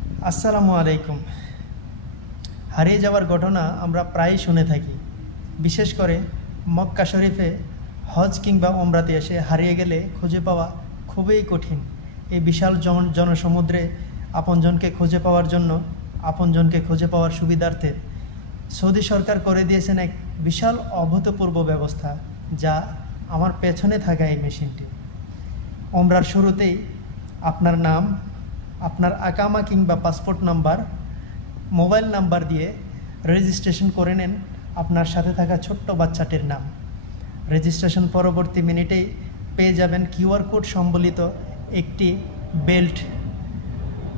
আসসালামু আলাইকুম। হারিয়ে যাওয়ার ঘটনা আমরা প্রায়ই শুনে থাকি। বিশেষ করে মক্কা শরীফে হজ কিংবা ওমরাতে এসে হারিয়ে গেলে খুঁজে পাওয়া খুবই কঠিন। এই বিশাল জনসমুদ্রে আপনজনকে খুঁজে পাওয়ার জন্য, আপনজনকে খুঁজে পাওয়ার সুবিধার্থে সৌদি সরকার করে দিয়েছেন এক বিশাল অভূতপূর্ব ব্যবস্থা, যা আমার পেছনে থাকা এই মেশিনটি। ওমরার শুরুতেই আপনার নাম, আপনার আকামা কিংবা পাসপোর্ট নাম্বার, মোবাইল নাম্বার দিয়ে রেজিস্ট্রেশন করে নেন আপনার সাথে থাকা ছোট্ট বাচ্চাটির নাম। রেজিস্ট্রেশন পরবর্তী মিনিটেই পেয়ে যাবেন কিউআর কোড সম্বলিত একটি বেল্ট।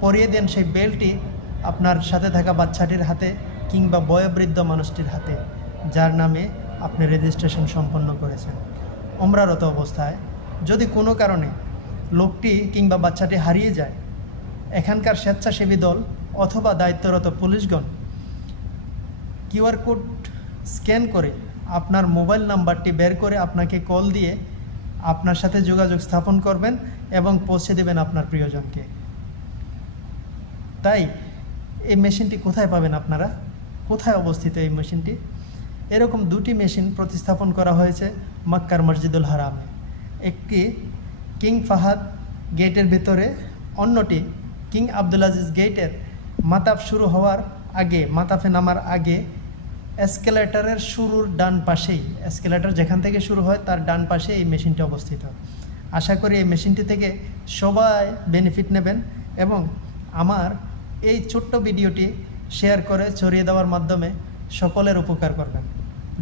পরিয়ে দেন সেই বেল্টটি আপনার সাথে থাকা বাচ্চাটির হাতে কিংবা বয়োবৃদ্ধ মানুষটির হাতে, যার নামে আপনি রেজিস্ট্রেশন সম্পন্ন করেছেন। ওমরারত অবস্থায় যদি কোনো কারণে লোকটি কিংবা বাচ্চাটি হারিয়ে যায়, এখানকার স্বেচ্ছাসেবী দল অথবা দায়িত্বরত পুলিশগণ কিউআর কোড স্ক্যান করে আপনার মোবাইল নাম্বারটি বের করে আপনাকে কল দিয়ে আপনার সাথে যোগাযোগ স্থাপন করবেন এবং পৌঁছে দেবেন আপনার প্রিয়জনকে। তাই এই মেশিনটি কোথায় পাবেন আপনারা? কোথায় অবস্থিত এই মেশিনটি? এরকম দুটি মেশিন প্রতিস্থাপন করা হয়েছে মক্কার মসজিদুল হারামে। একটি কিং ফাহাদ গেটের ভিতরে, অন্যটি কিং আব্দুল আজিজ গেটের মাতাফ শুরু হওয়ার আগে, মাতাফে নামার আগে এসকেলেটরের শুরুর ডান পাশেই, এসকেলেটর যেখান থেকে শুরু হয় তার ডান পাশে এই মেশিনটি অবস্থিত। আশা করি এই মেশিনটি থেকে সবাই বেনিফিট নেবেন এবং আমার এই ছোট্ট ভিডিওটি শেয়ার করে ছড়িয়ে দেওয়ার মাধ্যমে সকলের উপকার করবেন,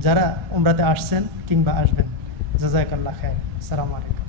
যারা উমরাতে আসছেন কিংবা আসবেন। জাযাকাল্লাহ খায়ের। আসসালামু আলাইকুম।